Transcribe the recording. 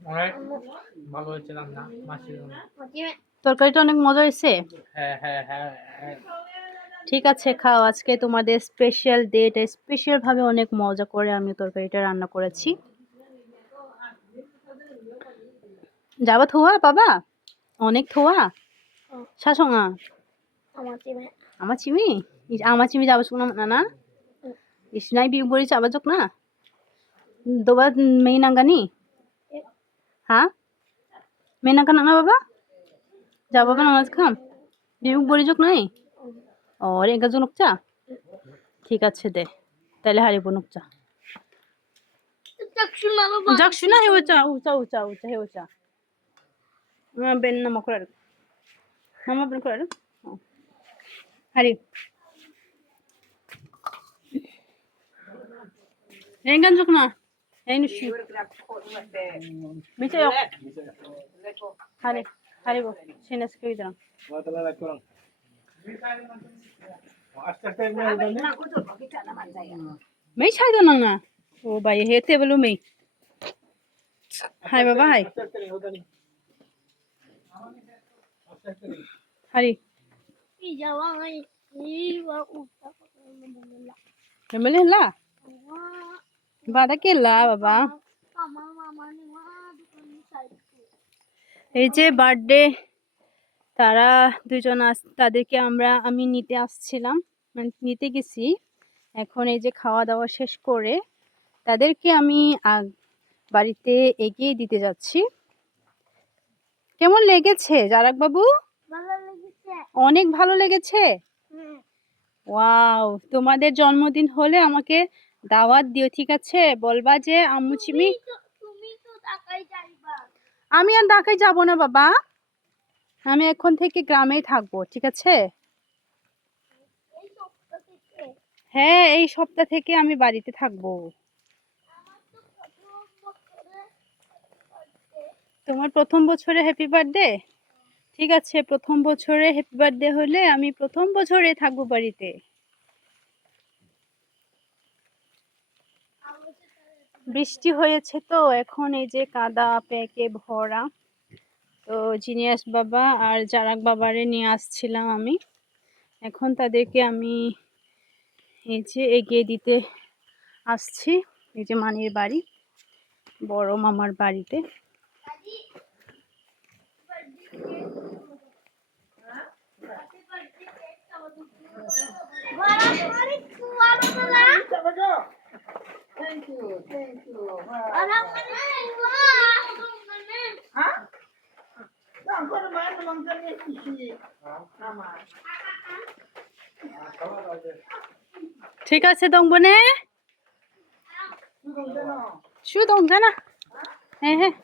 অনেক ভালো হয়েছে রান্না মাছের জন্য। তরকারিটা অনেক মজা হয়েছে। হ্যাঁ হ্যাঁ হ্যাঁ হ্যাঁ। ঠিক আছে, খাও। আজকে তোমাদের স্পেশাল ডে, এটা স্পেশাল ভাবে অনেক মজা করে আমি তরকারিটা রান্না করেছি। যাবা থোয়া বাবা অনেক থোয়া শাসঙা ama chimi ama chimi jaba sukna mana na isnai bi bori chaba jok na doba mei nangani ha mei nangka na baba jaba ba namaz kham bi bori jok nai और एक जनक चा ठीक আছে দে তাহলে হারি বনুক চা যাকশুনা হে উচা উচা উচা উচা হে উচা বেন না মকরার মামা বেন করার হারি engan jukna en shi miche yok hari hari bo sinas ke idram মাতালা রাখ করং আস্তে আস্তে না কত বাকিটা না মান যায় mei chai do nang na o bai he table mei hai baba hai hari Emily la bada ke la baba এই যে বার্থডে তারা দুজন তাদেরকে আমি নিতে আসছিলাম, মানে নিতে গেছি। এখন এই যে খাওয়া দাওয়া শেষ করে তাদেরকে আমি বাড়িতে এগিয়ে দিতে যাচ্ছি। কেমন লেগেছে জারাক বাবু? অনেক ভালো লেগেছে। ওয়াও, তোমাদের জন্মদিন হলে আমাকে দাওয়াত দিও, ঠিক আছে? বলবা যে আম্মু চিমি। আমি আর ঢাকায় যাব না বাবা, আমি এখন থেকে গ্রামেই থাকবো, ঠিক আছে? হ্যাঁ, এই সপ্তাহ থেকে আমি বাড়িতে থাকবো। তোমার প্রথম বছরে হ্যাপি বার্থডে? ঠিক আছে, প্রথম বছরে হ্যাপি বার্থডে হলে আমি প্রথম বছরে থাকবো বাড়িতে। বৃষ্টি হয়েছে তো এখন এই যে কাদা পেকে ভরা। তো জিনিয়াস বাবা আর জারাক বাবারে নিয়ে আসছিলাম আমি। এখন তাদেরকে আমি এই যে এগিয়ে দিতে আসছি এই যে মানির বাড়ি, বড় মামার বাড়িতে। Thank you. ঠিক আছে দংবনে শু দং জানা হ্যাঁ হ্যাঁ